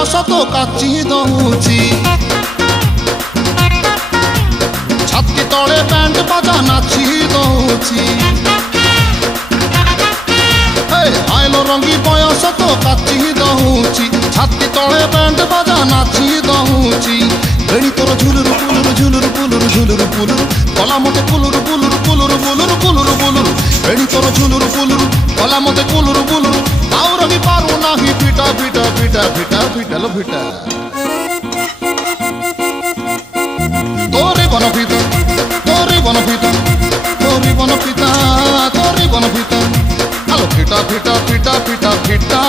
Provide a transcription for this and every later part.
ବୟସ ତ କାଚି ଦଉଛି ଛାତି ତଳେ ବ୍ୟାଣ୍ଡ ବାଜା ନାଚି ଦଉଛି ଆଇଲୋ ରଙ୍ଗୀ ବୟସ ତ କାଚି ଦଉଛି ଛାତି ତଳେ ବ୍ୟାଣ୍ଡ ବାଜା ନାଚି ଦଉଛି ବେଣୀ ତୋର ଝୁଲୁରୁ ପୁଲୁରୁ ଝୁଲୁରୁ ପୁଲୁରୁ ଝୁଲୁରୁ ପୁଲୁରୁ କଲା ମତେ ପୁଲୁରୁ ପୁଲୁରୁ ପୁଲୁରୁ ପୁଲୁରୁ ପୁଲୁରୁ ପୁଲୁରୁ ବେଣୀ ତୋର ଝୁଲୁରୁ ପୁଲୁରୁ କଲା ମତେ ପୁଲୁରୁ ପୁଲୁରୁ ଆଉ ରହି ପାରୁ ନାହିଁ ଫିଟା ଫିଟା ଫିଟା ଫିଟା ଫିଟାଲ ଫିଟା ତୋରି ବନ ଫିତା ତୋରି ବନ ଫିତା ତୋରି ବନ ଫିତା ତୋରି ବନ ଫିତା আলো ফিটা ফিটা ফিটা ফিটা ফিটা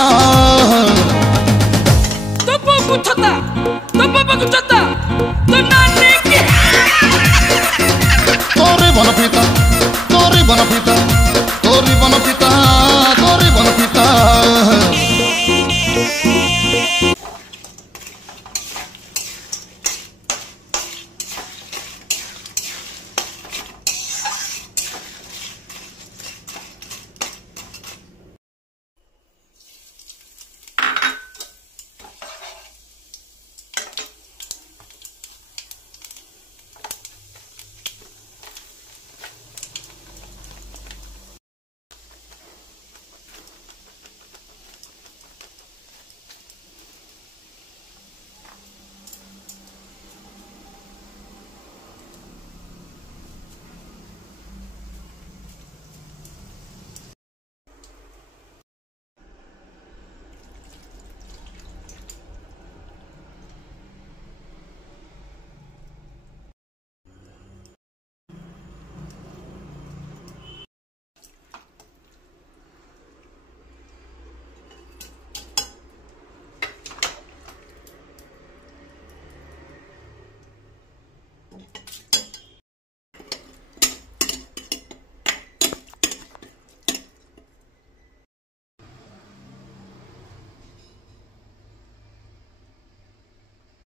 তো বাবু ছতা তো বাবু ছতা তো নানি কি তোরে বন ফিতা তোরে বন ফিতা তোরে বন ফিতা তোরে বন ফিতা